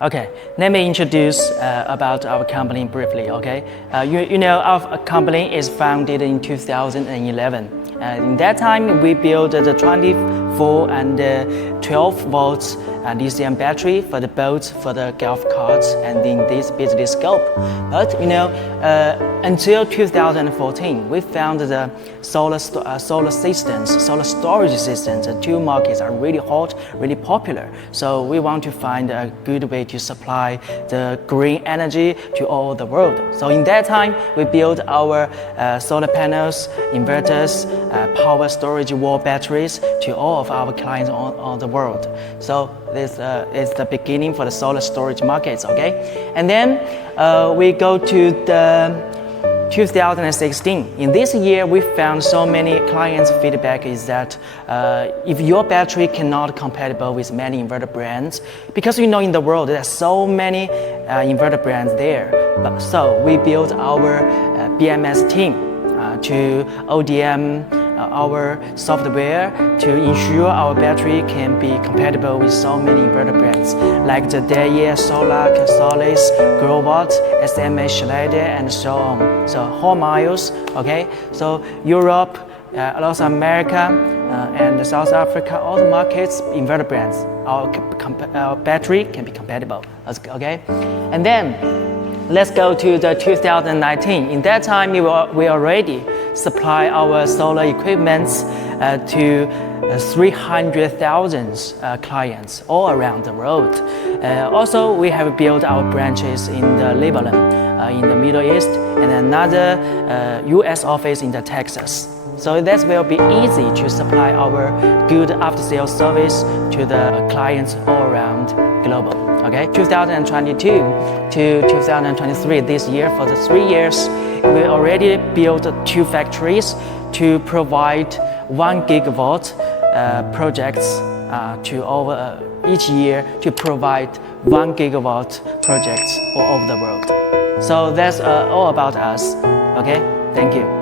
Okay, let me introduce about our company briefly, okay? You know, our company is founded in 2011. In that time, we built the 24 and 12 volts lithium battery for the boats, for the golf carts, and in this business scope. But you know, until 2014, we found the solar systems, solar storage systems. The two markets are really hot, really popular. So we want to find a good way to supply the green energy to all the world. So in that time, we built our solar panels, inverters, power storage wall batteries to all of our clients on the world. So this is the beginning for the solar storage markets, okay? And then we go to the 2016. In this year, we found so many clients' feedback is that if your battery cannot compatible with many inverter brands, because you know in the world there are so many inverter brands there. So we built our BMS team to ODM our software to ensure our battery can be compatible with so many inverter brands like the Deye, Solar, Casolis, Growwatt, SMA, Schneider, and so on. So whole miles, okay? So Europe, North America, and South Africa, all the markets, inverter brands, our battery can be compatible, okay? And then let's go to the 2019. In that time, we already supply our solar equipments to 300,000 clients all around the world. Also, we have built our branches in the Lebanon, in the Middle East, and another US office in the Texas. So that will be easy to supply our good after-sales service to the clients all around global. Okay, 2022 to 2023, this year, for the 3 years, we already built 2 factories to provide 1 gigawatt projects to over each year to provide 1 gigawatt projects all over the world. So that's all about us. Okay, thank you.